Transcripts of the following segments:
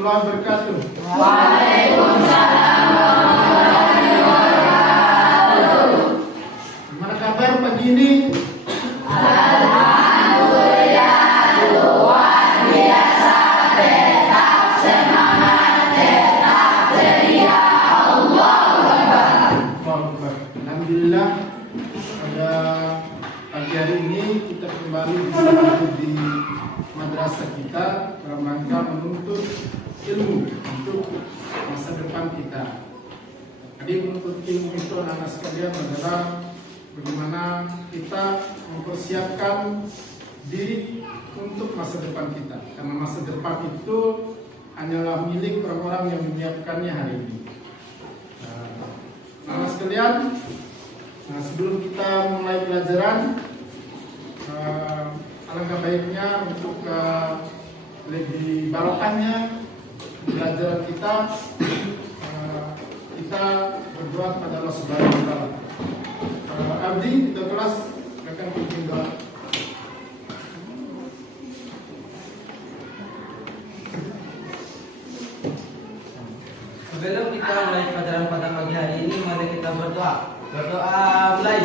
warahmatullahi wabarakatuh. Waalaikumsalam warahmatullahi wabarakatuh. Gimana kabar pagi ini? Alhamdulillah luar biasa, tetap semangat, tetap ceria. Allahu Akbar. Alhamdulillah pada pagi hari ini kita kembali berkumpul di madrasah kita dalam rangka menuntut ilmu untuk masa depan kita. Jadi menuntut ilmu itu anak-anak sekalian adalah bagaimana kita mempersiapkan diri untuk masa depan kita. Karena masa depan itu hanyalah milik orang-orang yang menyiapkannya hari ini. Anak sekalian, sebelum kita mulai pelajaran, alangkah baiknya untuk lebih barokahnya pelajaran kita, kita berdoa kepada Allah Subhanahu wa Ta'ala. Abdi, kita kelas akan bikin doa. Sebelum kita mulai pelajaran pada pagi hari ini, mari kita berdoa. Berdoa mulai.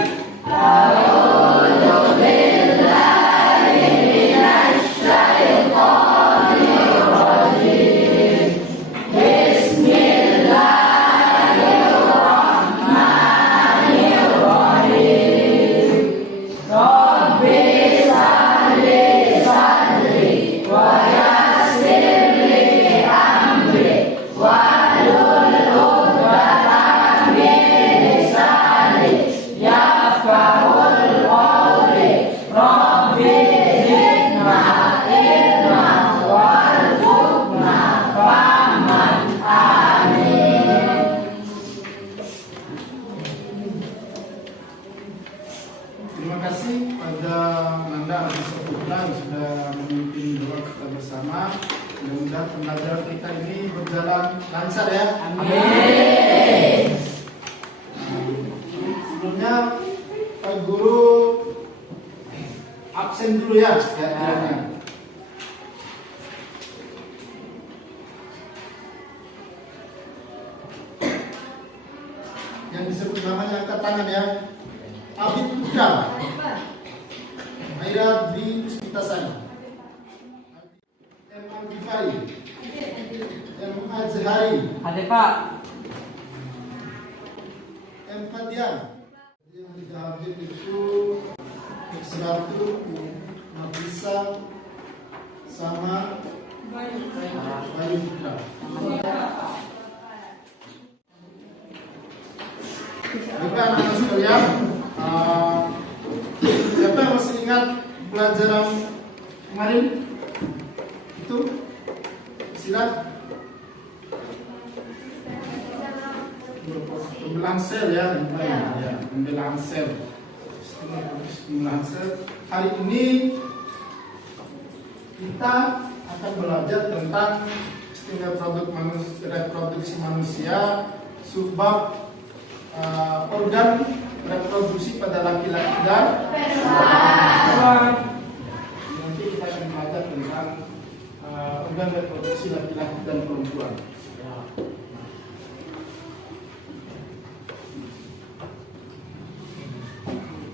Terima kasih pada Nanda Abisopula yang sudah memimpin doa kita bersama. Mudah-mudahan pembelajaran kita ini berjalan lancar ya. Amin. Sebelumnya Pak Guru absen dulu ya. Yang disebut namanya angkat tangan ya. Abid Putra, Maira Dwi Puspitasari, M. Al-Ghifari, M. Azhari, Ada Pak. M. Fadian. Yang tidak hadir itu X1, Nafisa, sama Bayu Putra. Baiklah anak-anak sekalian, siapa yang masih ingat pelajaran kemarin? Itu silat pembelahan sel ya, pembelahan sel. Pembelahan sel. Hari ini kita akan belajar tentang istilah produk reproduksi manusia, subbab organ reproduksi pada laki-laki dan perempuan. Nanti kita akan belajar tentang organ reproduksi laki-laki dan perempuan.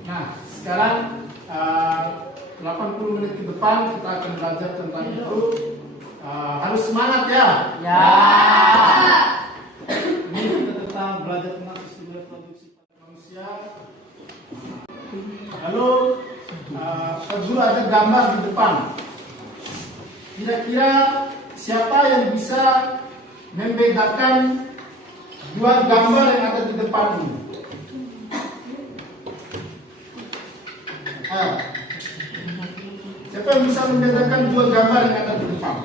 Nah, sekarang 80 menit ke depan kita akan belajar tentang itu. Harus semangat ya. Ya. Ini kita tentang belajar tentang istilah reproduksi pada manusia. Lalu Pak Guru ada gambar di depan. Kira-kira siapa yang bisa membedakan dua gambar yang ada di depan ini? Siapa yang bisa membedakan dua gambar yang ada di depan?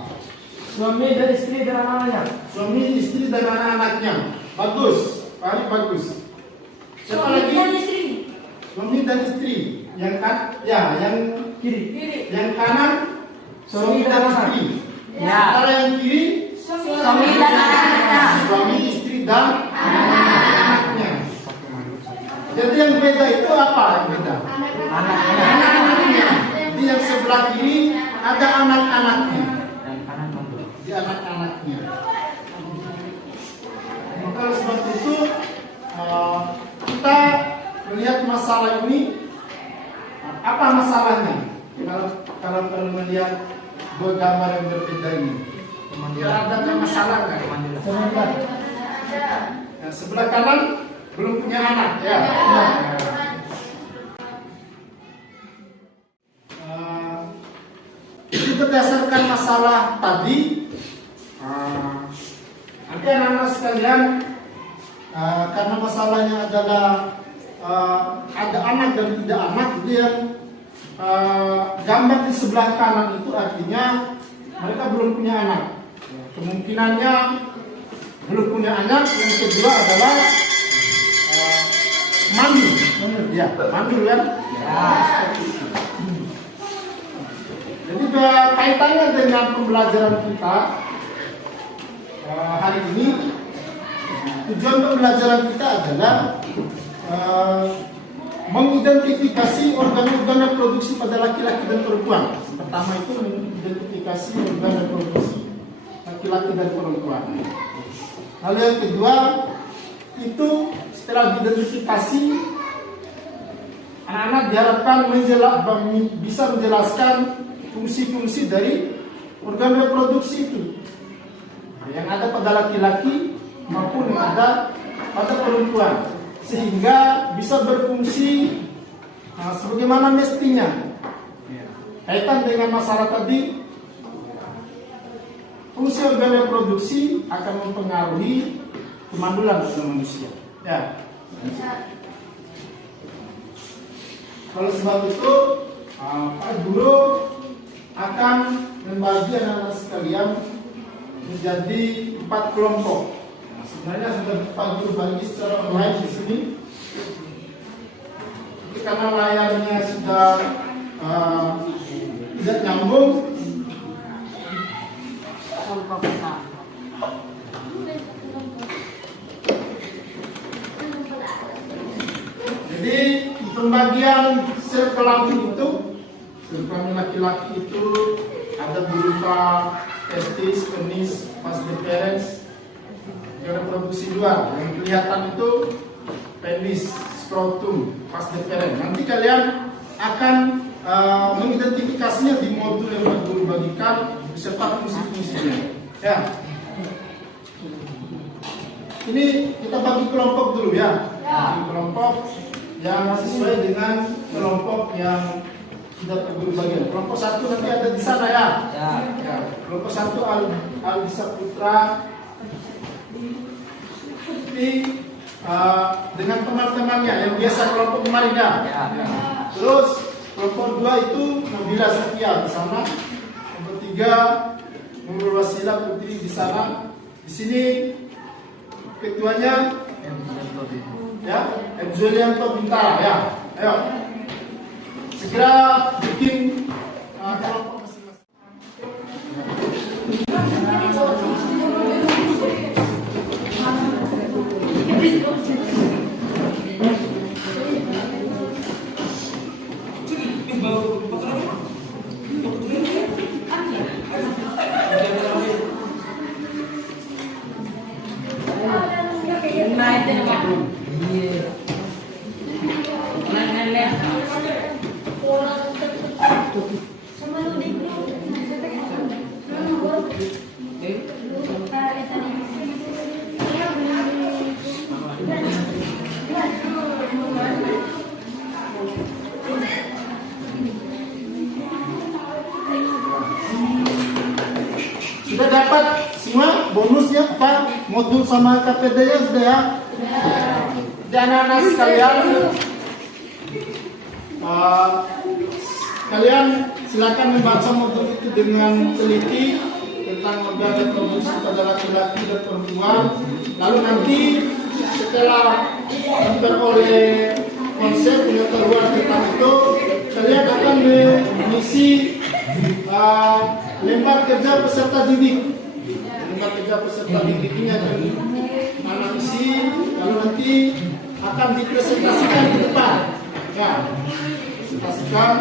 Suami dan istri dan anak-anaknya. Suami, istri, dan anak-anaknya. Bagus, paling bagus. Siapa lagi? Suami dan istri. Yang yang kiri. Yang kanan suami dan istri. Ya. Antara yang kiri Suami dan anak-anaknya. suami, istri, dan anak-anaknya. Jadi yang beda itu apa yang beda? Anak-anaknya. Jadi yang sebelah kiri ada anak-anaknya. Dan kanan mundur. Di anak-anaknya. oleh sebab itu kita melihat masalah ini, apa masalahnya kalau melihat dua gambar yang berbeda ini? Ada masalah nggak? Yang sebelah kanan belum punya anak, ya. Itu berdasarkan masalah tadi. Nanti anak-anak sekalian, karena masalahnya adalah ada anak dan tidak anak, jadi yang gambar di sebelah kanan itu artinya mereka belum punya anak. Kemungkinannya belum punya anak. Yang kedua adalah mandul, ya, mandul kan? Jadi kaitannya dengan pembelajaran kita hari ini, tujuan pembelajaran kita adalah mengidentifikasi organ-organ reproduksi pada laki-laki dan perempuan. Pertama itu mengidentifikasi organ reproduksi laki-laki dan perempuan. Lalu yang kedua itu setelah diidentifikasi, anak-anak diharapkan bisa menjelaskan fungsi-fungsi dari organ reproduksi itu, yang ada pada laki-laki maupun yang ada pada perempuan, sehingga bisa berfungsi sebagaimana mestinya. Kaitan dengan masalah tadi, fungsi organ reproduksi akan mempengaruhi kemandulan pada manusia. Ya. Kalau sebab itu, Pak Guru akan membagi anak-anak sekalian menjadi 4 kelompok. Sebenarnya sudah Pak Guru bagi secara online di sini. Tapi karena layarnya sudah tidak nyambung, jadi pembagian sel kelamin itu, sel kelamin laki-laki itu ada berupa testis, penis, vas deferens, reproduksi luar. Yang kelihatan itu penis, skrotum, vas deferens. Nanti kalian akan mengidentifikasinya di modul yang Pak Guru bagikan beserta fungsi-fungsinya. Ya. Ini kita bagi kelompok dulu ya. Bagi kelompok yang sesuai dengan kelompok yang sudah Pak Guru bagikan. Kelompok 1 nanti ada di sana ya. Ya. Kelompok 1 Aldi Saputra. Ini dengan teman-temannya yang biasa kelompok kemarin ya. Terus kelompok 2 itu Nabila Sofia di sana. Kelompok 3 Nurul Wasila Putri di sana. Di sini ketuanya ya, Julianto Bintara ya. Ayo. Segera bikin kelompok masing-masing. Sudah dapat semua bonusnya Pak, modul sama KPD-nya sudah ya. Dan anak-anak sekalian, kalian silakan membaca modul itu dengan teliti tentang organ reproduksi pada laki-laki dan perempuan. Lalu nanti setelah memperoleh konsep pengetahuan tentang itu, kalian akan mengisi lembar kerja peserta didik. Lembar kerja peserta didik ini akan anak isi, lalu nanti akan dipresentasikan di depan. Ya, presentasikan.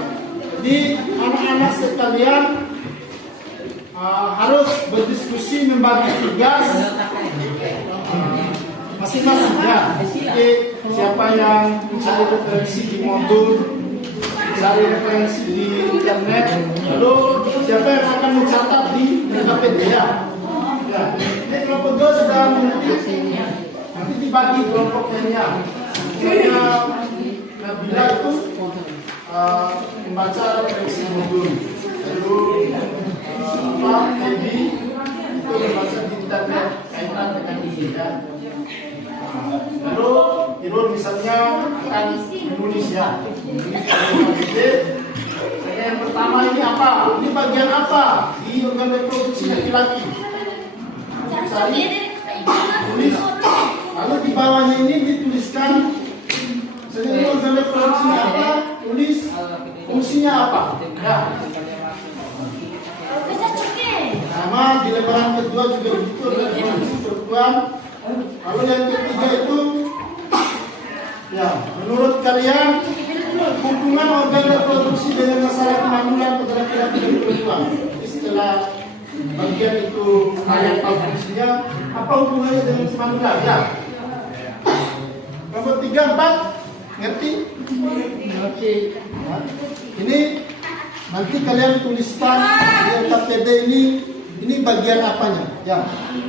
Jadi anak-anak sekalian harus berdiskusi, membagi tugas masing-masing ya. Jadi siapa yang mencari referensi di modul, mencari referensi di internet, lalu siapa yang akan mencatat di PKPD ya. Ya, ini kelompok 2 sudah mengerti. Nanti dibagi kelompoknya. Misalnya Nabila itu membaca referensi modul, lalu Edi itu membaca di internet kaitan dengan ini ya. Lalu Irul misalnya akan menulis ya. Yang pertama ini apa? Ini bagian apa di organ reproduksi laki-laki? Tulis. Lalu di bawahnya ini dituliskan misalnya ini organ reproduksi apa? Tulis fungsinya apa? Ya. Sama di lembaran kedua juga begitu, organ reproduksi perempuan. Lalu yang ketiga itu ya, menurut kalian hubungan organ reproduksi dengan masalah kemanusiaan pada laki-laki dan perempuan. Setelah bagian itu ayat fungsinya, apa hubungannya dengan kemanusiaan? Ya. Nomor 3, 4, ngerti? Ngerti. Ya. Ini nanti kalian tuliskan di KTD ini bagian apanya? Ya,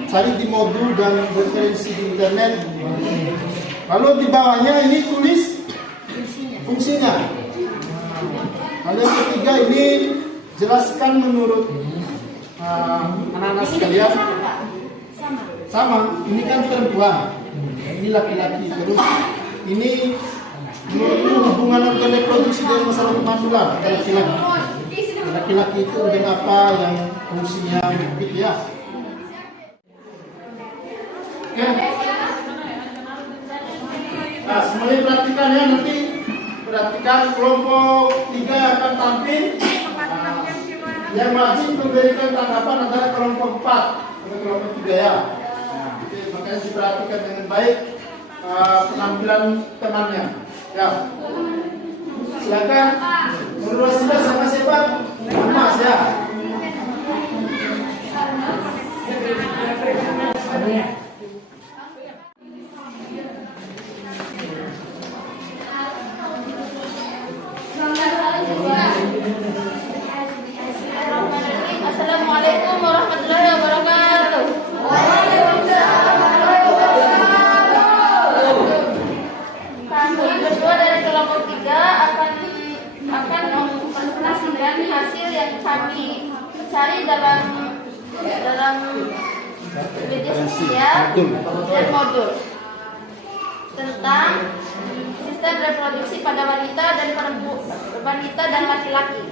cari di modul dan referensi di internet. Lalu di bawahnya ini tulis fungsinya. Lalu yang ketiga ini jelaskan menurut anak-anak sekalian. Sama, ini kan perempuan, ini laki-laki. Terus ini menurut hubungan organ reproduksi dengan masalah kemanusiaan pada laki-laki. Laki-laki itu organ apa yang fungsinya begitu ya. Oke. Nah, semuanya perhatikan ya, nanti perhatikan kelompok 3 akan tampil. Yang wajib memberikan tanggapan adalah kelompok 4 atau kelompok 3 ya. Jadi, makanya diperhatikan dengan baik penampilan temannya. Ya. Silakan. Menurut sudah sama siapa? Mas ya. Assalamualaikum warahmatullahi wabarakatuh. Kami berdua dari kelompok 3 akan mempresentasikan hasil yang kami cari dalam media sosial dan modul tentang sistem reproduksi pada wanita dan laki-laki.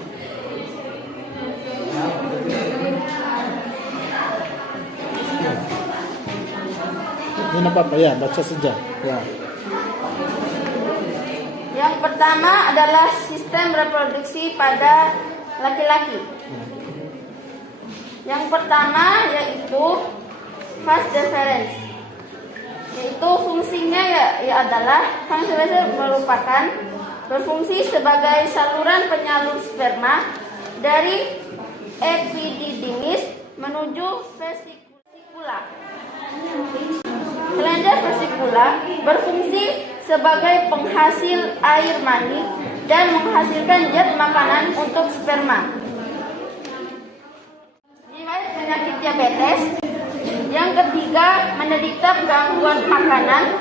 Ini apa ya? Baca saja. Ya. Yang pertama adalah sistem reproduksi pada laki-laki. Yang pertama yaitu vas deferens, yaitu fungsinya adalah vas deferens merupakan berfungsi sebagai saluran penyalur sperma dari epididymis menuju vesikula. Kelender vesikula berfungsi sebagai penghasil air mani dan menghasilkan zat makanan untuk sperma. Riwayat penyakit diabetes. Yang ketiga, menderita gangguan makanan.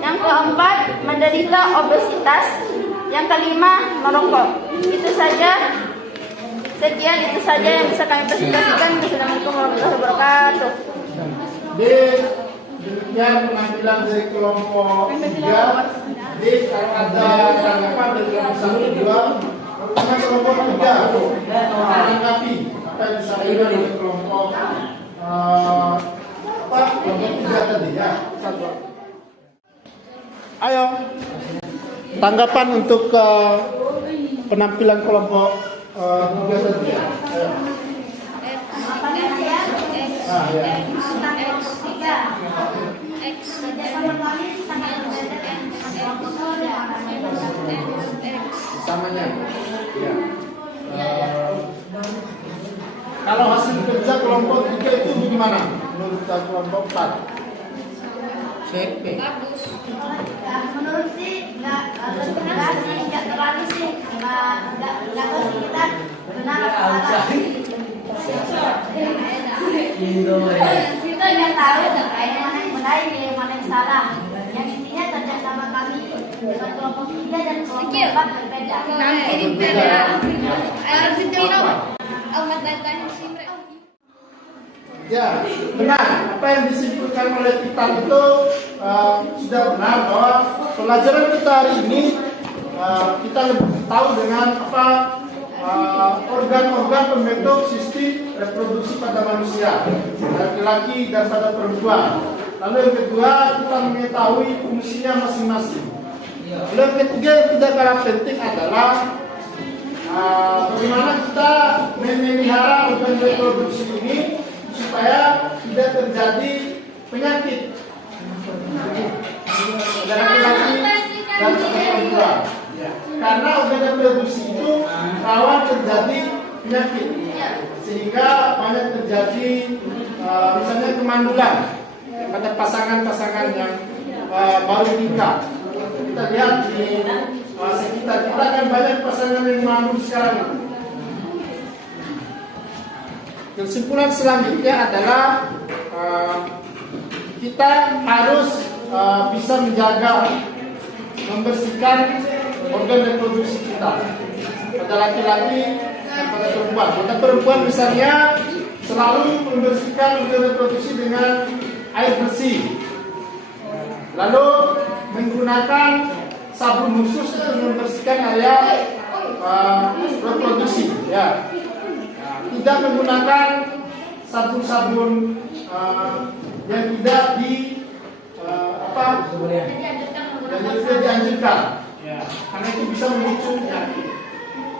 Yang keempat, menderita obesitas. Yang kelima, merokok. Itu saja. Sekian itu saja yang bisa kami presentasikan. Assalamualaikum warahmatullahi wabarakatuh. Demikian penampilan dari kelompok 3. Jadi kalau ada tanggapan dari kelompok 1, 2, karena kelompok 3 menanggapi apa yang disampaikan oleh kelompok kelompok 3 tadi ya. Ayo, tanggapan untuk penampilan kelompok 3 tadi ya. Ayo. Ah, ya. Samanya. Ya. Kalau hasil kerja kelompok 3 itu bagaimana menurut kelompok 4? Bagus. Menurut sih nggak sih, nggak terlalu sih, nggak tahu sih kita benar apa salah. Kita nggak tahu mana yang benar, mana yang salah. Yang intinya kerjasama kami dengan kelompok 3 dan kelompok 4 berbeda. Ini beda. Harus dicontoh. Amat datang sih. Ya, benar. Apa yang disimpulkan oleh kita itu sudah benar bahwa pelajaran kita hari ini kita lebih tahu dengan apa organ-organ pembentuk sistem reproduksi pada manusia, laki-laki dan pada perempuan. Lalu yang kedua kita mengetahui fungsinya masing-masing. Lalu yang ketiga yang tidak kalah penting adalah bagaimana kita memelihara organ reproduksi ini supaya tidak terjadi penyakit pada laki-laki dan pada perempuan. Karena organ reproduksi itu rawan terjadi penyakit, sehingga banyak terjadi misalnya kemandulan pada pasangan-pasangan yang baru nikah. Kita lihat di sekitar kita kan banyak pasangan yang mandul sekarang. Kesimpulan selanjutnya adalah kita harus bisa menjaga, membersihkan organ reproduksi kita pada laki-laki dan pada perempuan. Pada perempuan misalnya selalu membersihkan organ reproduksi dengan air bersih, lalu menggunakan sabun khusus untuk membersihkan area reproduksi. Ya. Tidak menggunakan sabun-sabun yang tidak dianjurkan, ya, karena itu bisa memicu penyakit.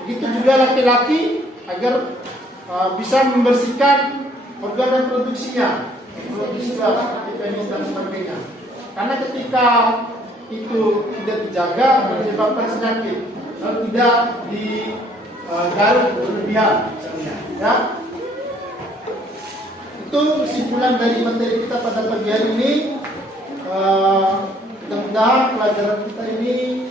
Begitu juga laki-laki agar bisa membersihkan organ reproduksinya, reproduksi seperti penis dan sebagainya. Karena ketika itu tidak dijaga menyebabkan penyakit, lalu tidak digaruk berlebihan. Ya, itu kesimpulan dari materi kita pada pagi hari ini. Mudah-mudahan pelajaran kita ini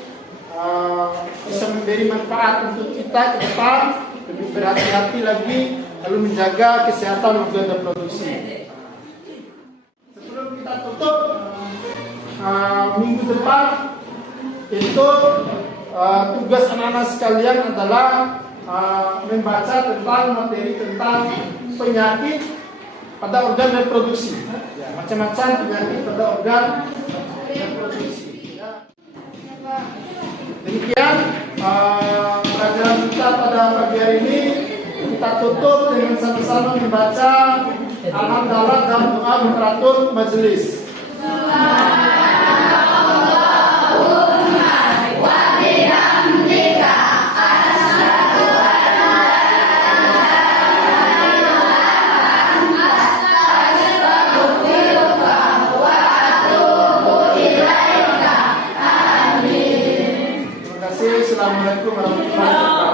bisa memberi manfaat untuk kita ke depan, lebih berhati-hati lagi, lalu menjaga kesehatan organ reproduksi. Sebelum kita tutup minggu depan, itu tugas anak-anak sekalian adalah membaca tentang materi tentang penyakit pada organ reproduksi, macam-macam penyakit pada organ reproduksi. Demikian pelajaran kita pada pagi hari ini. Kita tutup dengan sama-sama membaca alhamdulillah dan doa teratur majelis. Assalamualaikum warahmatullahi wabarakatuh.